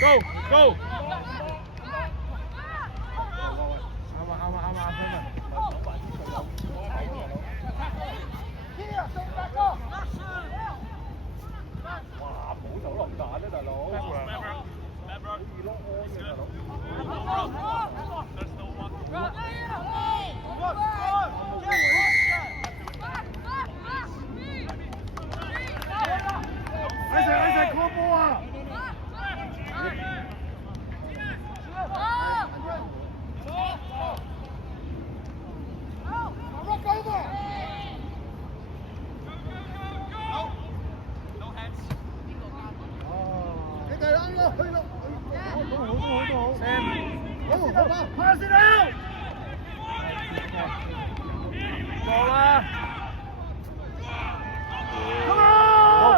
Go, go. Isaac, call ball 啊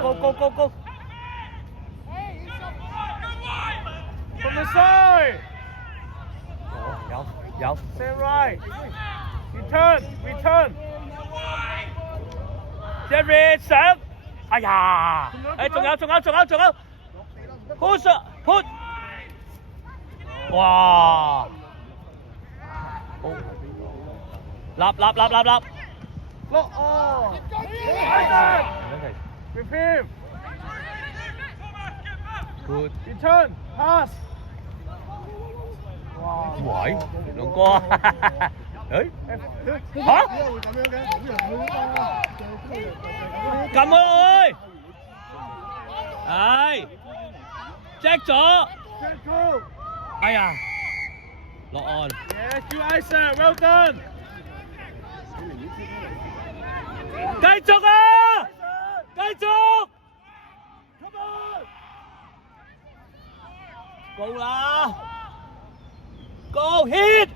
！Go, go, go. From the side.有。 Stand right. Return. Jerry 上，哎呀，仲有 ，push，哇，立， Lock on. Isaac. With him. Good. Return. Pass. 喂，龍哥啊，誒嚇，撳佢，係 check 咗，哎呀，落岸， Yes, you Isaac. Well done. 繼續啊，繼續 Come on. ，Go 啦 ，Go hit。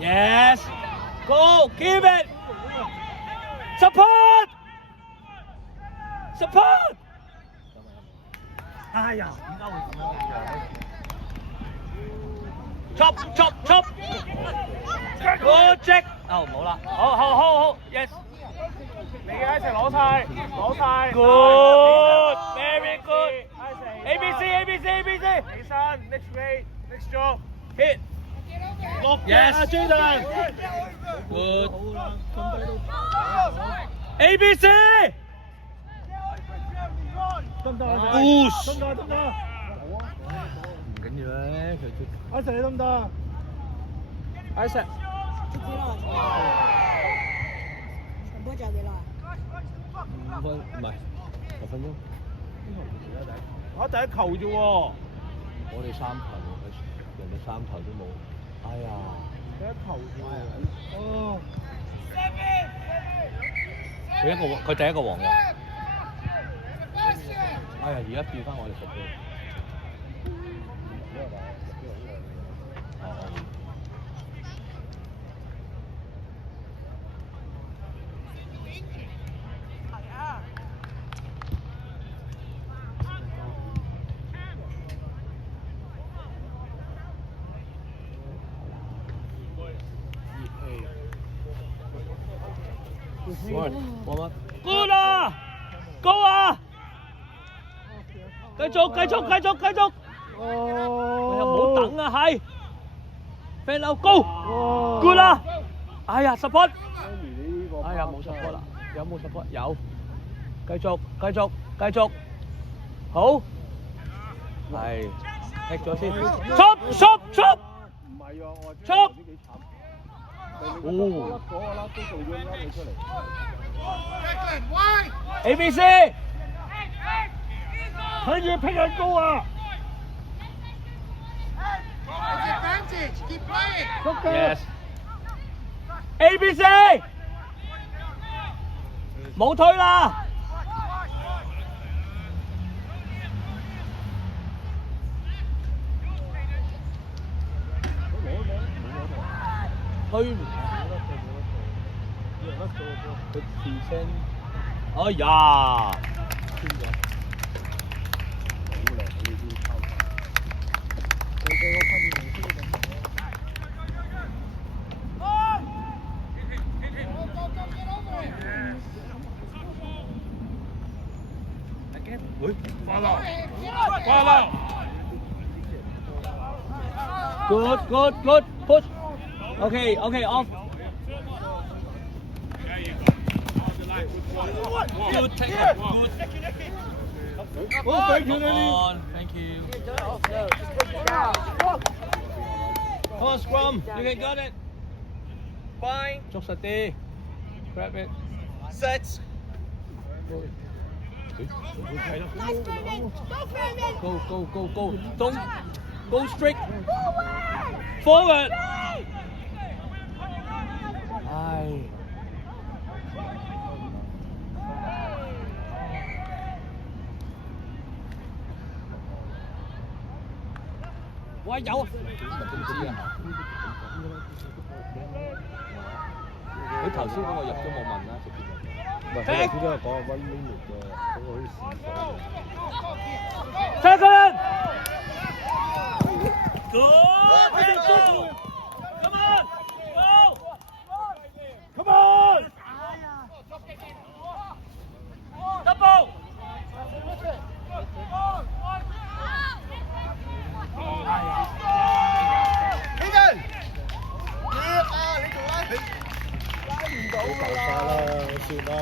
Yes. Go. Keep it. Support. Support. 哎呀，點解會咁樣嘅？Chop. Good check. 哦，冇啦。好。Yes. 你嘅 Isaac 攞晒。 Good. Very good. ABC. 起身 next way, next job. Hit. Yes. Jaden. Good. ABC. Push. 得唔得？唔緊要咧，佢 Isaac 你得唔得 ？Isaac 場波仲有幾耐5分唔係10分鐘。我第一球啫喎，我哋3球，人哋3球都冇。哎呀！第一球啫喎。哦。佢第一個黃嘅。哎呀！而家變翻我哋10個。我 good 啊 ，go 啊！繼續！哎呀，唔好等啊，係 ，fan out go，good 啦！哎呀 support， 哎呀冇 support 啦，有冇 support？ 有，繼續，好，係 踢咗先 ，chop， 唔係喎，我 chop， 幾慘。哦 ，ABC， 睇住拼人高啊 ！Yes。ABC， 冇推啦。推唔佢自聲，哎呀！好靚，你啲抄掛啦。Good, good, good. Push. Okay, okay, off. Good technique. Good. Oh, thank you, Come Lenny. on. Thank you. Come on, scrum. You can got it. Fine. 捉實啲。Grab it. Set. Nice movement. Go Ferdinand. Go, go, go, go. Don't go straight. Forward. Ay.喂，有啊！點知啊？佢頭先嗰個入咗冇問啦，直接就。唔係，佢頭先都係講溫呢條嘅嗰個啲視線。Second. Good. Let's go. Come on. Go. Come on！ Double. Hayden，接啊！你做啦，你唔到啦，算啦。